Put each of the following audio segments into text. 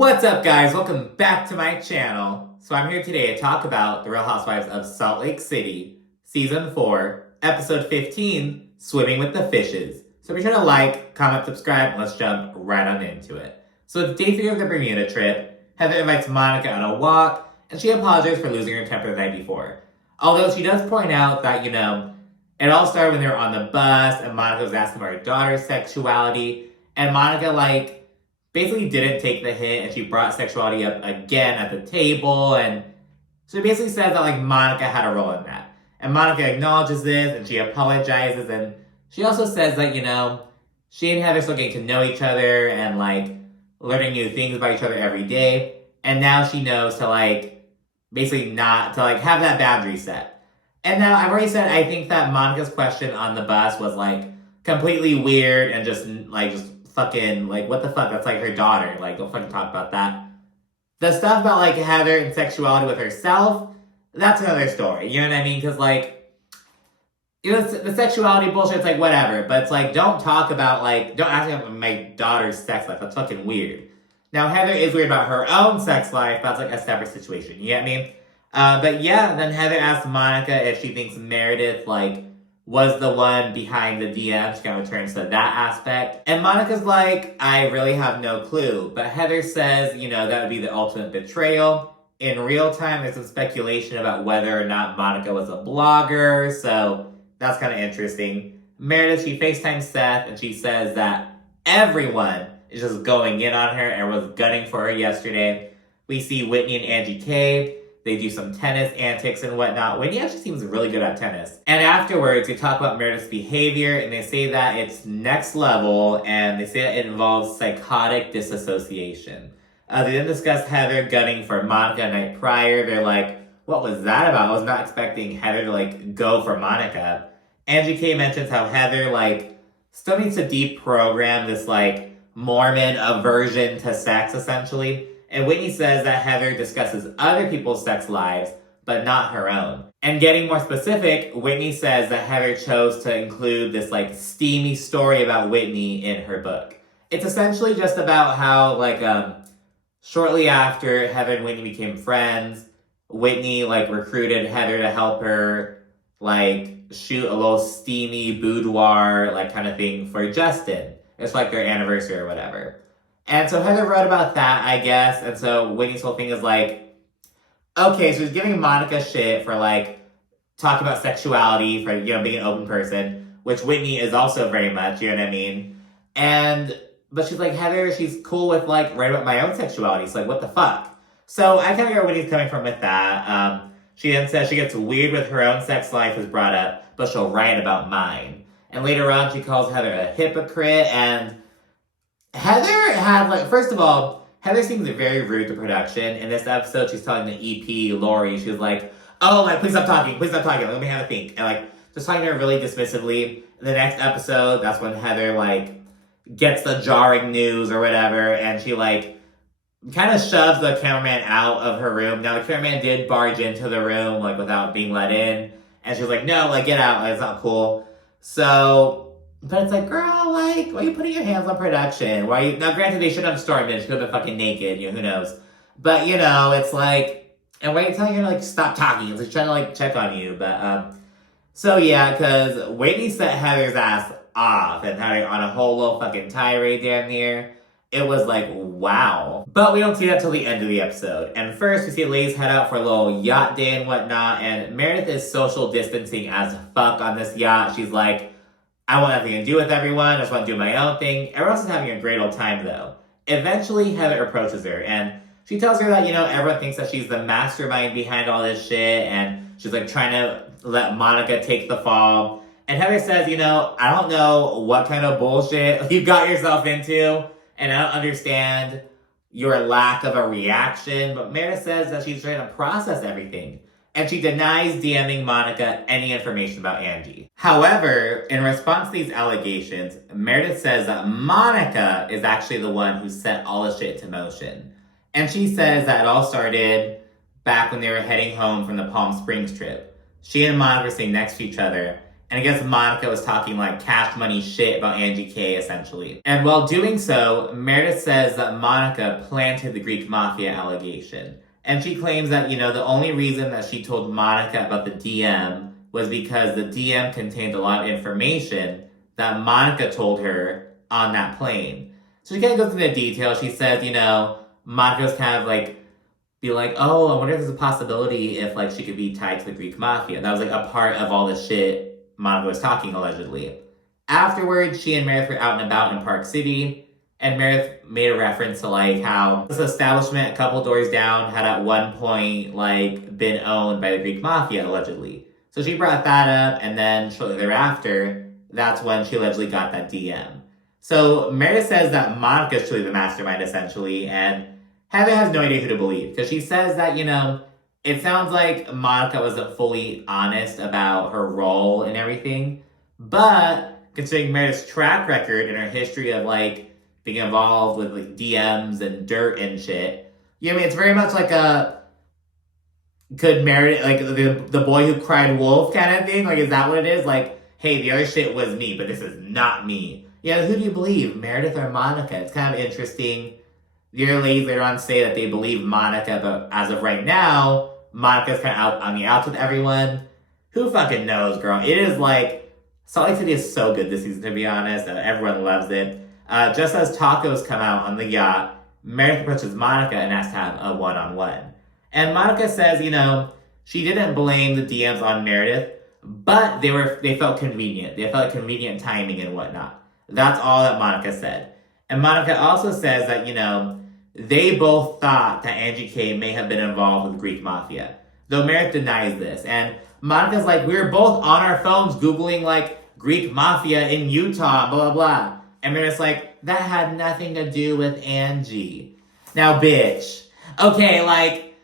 What's up, guys? Welcome back to my channel. So I'm here today to talk about The Real Housewives of Salt Lake City, Season 4, Episode 15, Swimming with the Fishes. So be sure to like, comment, subscribe, and let's jump right on into it. So it's day 3 of the Bermuda trip. Heather invites Monica on a walk, and she apologizes for losing her temper the night before. Although she does point out that, it all started when they were on the bus, and Monica was asking about her daughter's sexuality, and Monica, basically didn't take the hint, and she brought sexuality up again at the table, and so it basically says that, Monica had a role in that. And Monica acknowledges this, and she apologizes, and she also says that, she and Heather are still getting to know each other, and, learning new things about each other every day, and now she knows to, basically not, to, have that boundary set. And now, I've already said, I think that Monica's question on the bus was, completely weird, and just fucking, what the fuck, that's her daughter, don't fucking talk about that. The stuff about, Heather and sexuality with herself, that's another story, you know what I mean? Because, the sexuality bullshit, it's whatever, but it's don't talk about, don't ask me about my daughter's sex life, that's fucking weird. Now, Heather is weird about her own sex life, that's, a separate situation, you get me? But yeah, then Heather asked Monica if she thinks Meredith, was the one behind the DM. She kind of returns to that aspect. And Monica's I really have no clue. But Heather says, that would be the ultimate betrayal. In real time, there's some speculation about whether or not Monica was a blogger. So that's kind of interesting. Meredith, she FaceTimes Seth and she says that everyone is just going in on her and was gunning for her yesterday. We see Whitney and Angie K. They do some tennis antics and whatnot. Whitney actually seems really good at tennis. And afterwards, they talk about Meredith's behavior, and they say that it's next level, and they say that it involves psychotic disassociation. They then discuss Heather gunning for Monica a night prior. They're what was that about? I was not expecting Heather to, go for Monica. Angie K mentions how Heather, still needs to deprogram this, Mormon aversion to sex, essentially. And Whitney says that Heather discusses other people's sex lives, but not her own. And getting more specific, Whitney says that Heather chose to include this, steamy story about Whitney in her book. It's essentially just about how, shortly after Heather and Whitney became friends, Whitney, recruited Heather to help her, shoot a little steamy boudoir, kind of thing for Justin. It's, their anniversary or whatever. And so Heather wrote about that, I guess. And so Whitney's whole thing is okay, so she's giving Monica shit for talking about sexuality, for, being an open person, which Whitney is also very much, you know what I mean? But she's Heather, she's cool with writing about my own sexuality. It's what the fuck? So I kind of get where Whitney's coming from with that. She then says she gets weird with her own sex life is brought up, but she'll write about mine. And later on, she calls Heather a hypocrite, and Heather had, first of all, Heather seems very rude to production. In this episode, she's telling the EP, Lori, she was please stop talking, let me have a think. And, just talking to her really dismissively. In the next episode, that's when Heather, gets the jarring news or whatever, and she, kind of shoves the cameraman out of her room. Now, the cameraman did barge into the room, without being let in. And she was no, get out, it's not cool. So... But it's girl, why are you putting your hands on production? Now granted, they shouldn't have stormed in, she could have been fucking naked, who knows. But, it's and why are you telling her to, stop talking? It's trying to, check on you, but, so yeah, because Whitney set Heather's ass off and had her on a whole little fucking tirade down there. It was wow. But we don't see that till the end of the episode. And first, we see ladies head out for a little yacht day and whatnot, and Meredith is social distancing as fuck on this yacht. She's I want nothing to do with everyone. I just want to do my own thing. Everyone else is having a great old time, though. Eventually, Heather approaches her, and she tells her that, everyone thinks that she's the mastermind behind all this shit, and she's, trying to let Monica take the fall. And Heather says, I don't know what kind of bullshit you got yourself into, and I don't understand your lack of a reaction, but Meredith says that she's trying to process everything. And she denies DMing Monica any information about Angie. However, in response to these allegations, Meredith says that Monica is actually the one who set all this shit into motion. And she says that it all started back when they were heading home from the Palm Springs trip. She and Monica were sitting next to each other, And I guess Monica was talking like cash money shit about Angie K, essentially. And while doing so, Meredith says that Monica planted the Greek mafia allegation. And she claims that, the only reason that she told Monica about the DM was because the DM contained a lot of information that Monica told her on that plane. So she kind of goes into detail. She says, Monica's kind of like, be like, oh, I wonder if there's a possibility if like she could be tied to the Greek mafia. And that was like a part of all the shit Monica was talking, allegedly. Afterwards, she and Meredith were out and about in Park City, and Meredith made a reference to like how this establishment a couple doors down had at one point like been owned by the Greek mafia, allegedly. So she brought that up, and then shortly thereafter, that's when she allegedly got that DM. So Meredith says that Monica's truly the mastermind, essentially, and Heather has no idea who to believe, because she says that, it sounds like Monica wasn't fully honest about her role and everything, but considering Meredith's track record and her history of, like, being involved with, like, DMs and dirt and shit, it's very much like a, could Meredith, like, the boy who cried wolf kind of thing? Like, is that what it is? Like, hey, the other shit was me, but this is not me. Who do you believe, Meredith or Monica? It's kind of interesting. The other ladies later on say that they believe Monica, but as of right now, Monica's kind of out on the outs with everyone. Who fucking knows, girl? It is like, Salt Lake City is so good this season, to be honest. Everyone loves it. Just as tacos come out on the yacht, Meredith approaches Monica and asks to have a one-on-one. And Monica says, she didn't blame the DMs on Meredith, but they felt convenient. They felt like convenient timing and whatnot. That's all that Monica said. And Monica also says that, they both thought that Angie K may have been involved with the Greek mafia, though Meredith denies this. And Monica's like, we were both on our phones Googling, like, Greek mafia in Utah, blah, blah, blah. And Meredith's like, that had nothing to do with Angie. Now, bitch. Okay, like,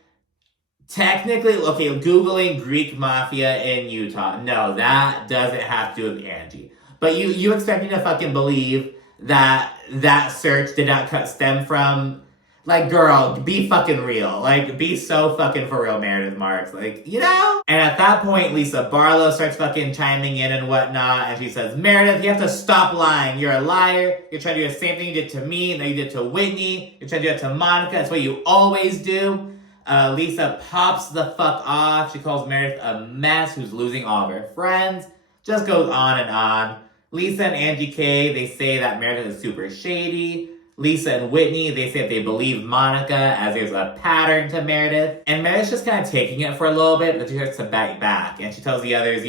technically, Googling Greek mafia in Utah. No, that doesn't have to do with Angie. But you expect me to fucking believe that search did not stem from, like, girl, be fucking real. Like, be so fucking for real, Meredith Marks. Like, And at that point, Lisa Barlow starts fucking chiming in and whatnot, and she says, Meredith, you have to stop lying. You're a liar. You're trying to do the same thing you did to me, and then you did to Whitney. You're trying to do it to Monica. That's what you always do. Lisa pops the fuck off. She calls Meredith a mess who's losing all of her friends. Just goes on and on. Lisa and Angie K, they say that Meredith is super shady. Lisa and Whitney, they say that they believe Monica as there's a pattern to Meredith. And Meredith's just kind of taking it for a little bit, but she starts to back. And she tells the others,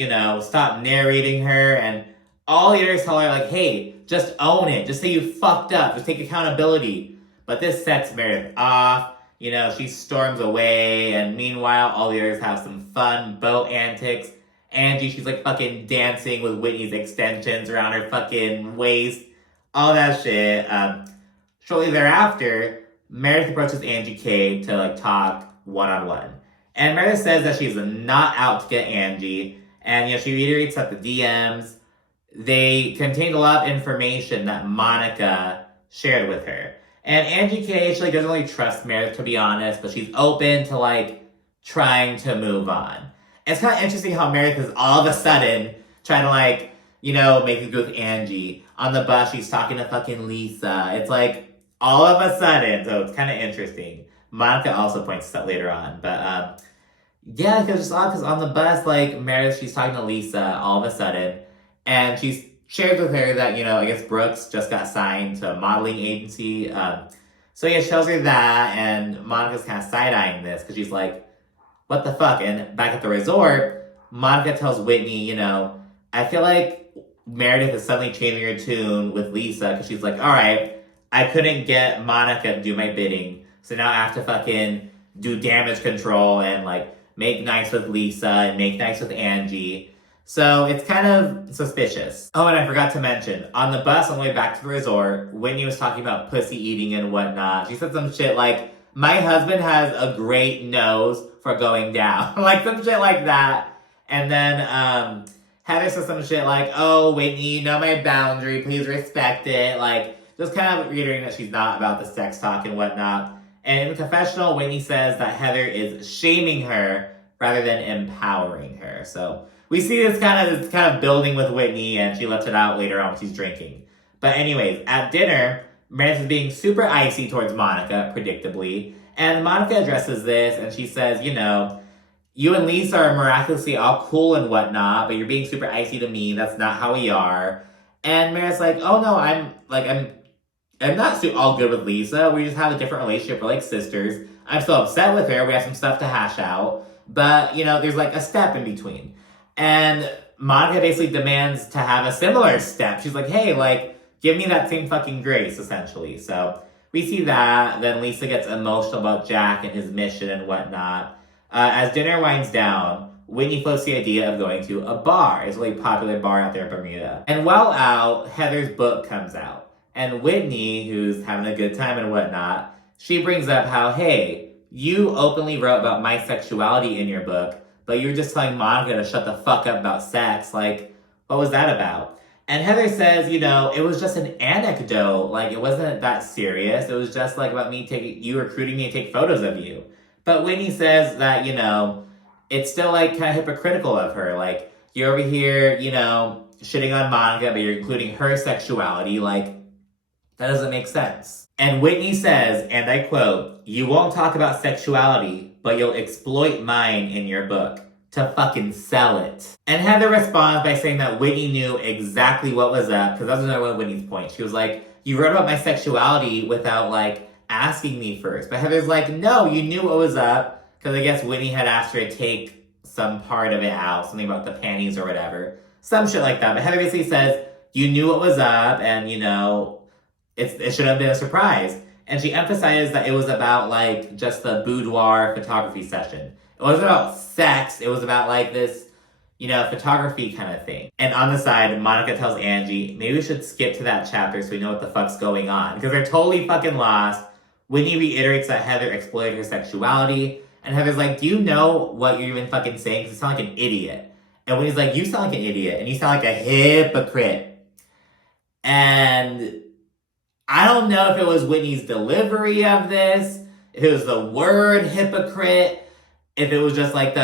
stop narrating her. And all the others tell her, like, hey, just own it. Just say you fucked up. Just take accountability. But this sets Meredith off. She storms away. And meanwhile, all the others have some fun boat antics. Angie, she's like fucking dancing with Whitney's extensions around her fucking waist. All that shit. Shortly thereafter, Meredith approaches Angie K to like talk one-on-one. And Meredith says that she's not out to get Angie. And she reiterates that the DMs, they contained a lot of information that Monica shared with her. And Angie K, she doesn't really trust Meredith, to be honest, but she's open to like trying to move on. It's kind of interesting how Meredith is all of a sudden trying to like, make it good with Angie. On the bus, she's talking to fucking Lisa. It's like all of a sudden, so it's kind of interesting. Monica also points this out later on, but yeah, because just odd because on the bus, like Meredith, she's talking to Lisa all of a sudden, and she's shared with her that I guess Brooks just got signed to a modeling agency. So yeah, she tells her that, and Monica's kind of side-eyeing this because she's like, what the fuck? And back at the resort, Monica tells Whitney, I feel like Meredith is suddenly changing her tune with Lisa because she's like, all right, I couldn't get Monica to do my bidding, so now I have to fucking do damage control and like make nice with Lisa and make nice with Angie. So it's kind of suspicious. Oh, and I forgot to mention, on the bus on the way back to the resort, Whitney was talking about pussy eating and whatnot. She said some shit like, my husband has a great nose for going down. Like some shit like that. And then Heather says some shit like, oh, Whitney, you know my boundary, please respect it. Like, just kind of reiterating that she's not about the sex talk and whatnot. And in the confessional, Whitney says that Heather is shaming her rather than empowering her. So we see this kind of building with Whitney, and she lets it out later on when she's drinking. But anyways, at dinner, Meredith is being super icy towards Monica, predictably. And Monica addresses this, and she says, you know, you and Lisa are miraculously all cool and whatnot, but you're being super icy to me. That's not how we are. And Meredith's like, oh no, I'm not all good with Lisa. We just have a different relationship. We're like sisters. I'm still upset with her. We have some stuff to hash out. But, you know, there's like a step in between. And Monica basically demands to have a similar step. She's like, hey, like, give me that same fucking grace, essentially. So we see that. Then Lisa gets emotional about Jack and his mission and whatnot. As dinner winds down, Whitney floats the idea of going to a bar. It's a really popular bar out there in Bermuda. And while out, Heather's book comes out. And Whitney, who's having a good time and whatnot, she brings up how, hey, you openly wrote about my sexuality in your book, but you were just telling Monica to shut the fuck up about sex. Like, what was that about? And Heather says, you know, it was just an anecdote. Like, it wasn't that serious. It was just like about you recruiting me to take photos of you. But Whitney says that, you know, it's still like kind of hypocritical of her. Like, you're over here, you know, shitting on Monica, but you're including her sexuality. Like, that doesn't make sense. And Whitney says, and I quote, you won't talk about sexuality, but you'll exploit mine in your book to fucking sell it. And Heather responds by saying that Whitney knew exactly what was up, because that was another one of Whitney's points. She was like, you wrote about my sexuality without, like, asking me first. But Heather's like, no, you knew what was up, because I guess Whitney had asked her to take some part of it out, something about the panties or whatever. Some shit like that. But Heather basically says, you knew what was up, and, you know, it should have been a surprise. And she emphasizes that it was about, like, just the boudoir photography session. It wasn't about sex. It was about, like, this, you know, photography kind of thing. And on the side, Monica tells Angie, maybe we should skip to that chapter so we know what the fuck's going on. Because they're totally fucking lost. Whitney reiterates that Heather exploited her sexuality. And Heather's like, do you know what you're even fucking saying? Because you sound like an idiot. And Whitney's like, you sound like an idiot. And you sound like a hypocrite. And I don't know if it was Whitney's delivery of this, if it was the word hypocrite, if it was just like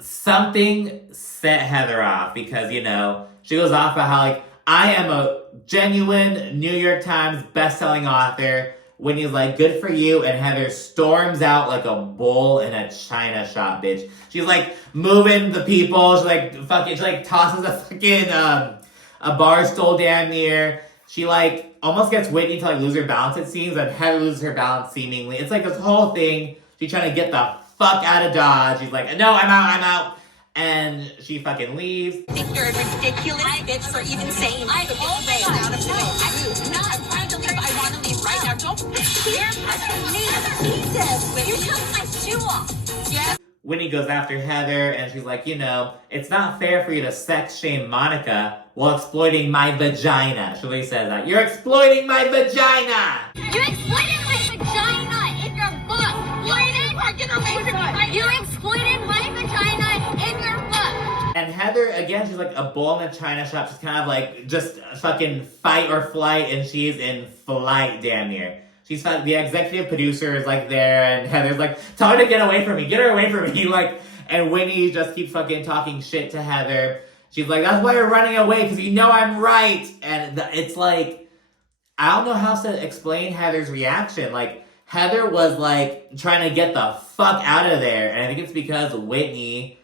something set Heather off, because, you know, she goes off about how, like, I am a genuine New York Times bestselling author. Whitney's like, good for you, and Heather storms out like a bull in a china shop, bitch. She's like moving the people, she like tosses a fucking a bar stool damn near. She like almost gets Whitney to like lose her balance, it seems, and Heather loses her balance seemingly. It's like this whole thing. She's trying to get the fuck out of Dodge. She's like, no, I'm out. And she fucking leaves. I think you're a ridiculous bitch for even saying I always out of the way. I'm trying to leave. I want to leave right now. Don't hear me. Jesus, you took my shoe off. Yeah. Whitney goes after Heather, and she's like, you know, it's not fair for you to sex shame Monica while exploiting my vagina. She really says that. You're exploiting my vagina! You exploited my vagina in your book! You exploited my vagina in your book! And Heather, again, she's like a bull in a china shop. She's kind of like just fucking fight or flight, and she's in flight damn near. She's the executive producer is like there, and Heather's like, tell her to get away from me, get her away from me, like, and Whitney just keeps fucking talking shit to Heather. She's like, that's why you're running away, because you know I'm right. And it's like, I don't know how to explain Heather's reaction. Like, Heather was like trying to get the fuck out of there, and I think it's because Whitney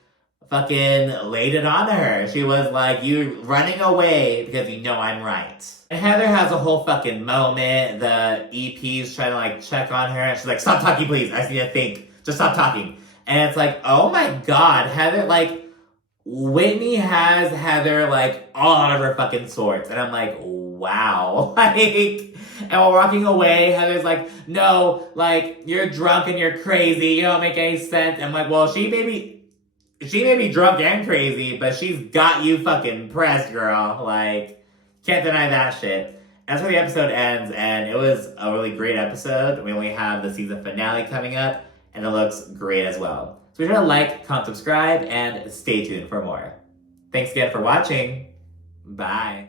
fucking laid it on to her. She was like, you running away because you know I'm right. And Heather has a whole fucking moment. The EP's trying to like check on her, and she's like, stop talking, please. I just need to think. Just stop talking. And it's like, oh my God, Heather, like, Whitney has Heather like all out of her fucking sorts. And I'm like, wow. Like, and while walking away, Heather's like, no, like, you're drunk and you're crazy. You don't make any sense. I'm like, well, she may be drunk and crazy, but she's got you fucking pressed, girl. Like, can't deny that shit. That's where the episode ends, and it was a really great episode. We only have the season finale coming up, and it looks great as well. So be sure to like, comment, subscribe, and stay tuned for more. Thanks again for watching. Bye.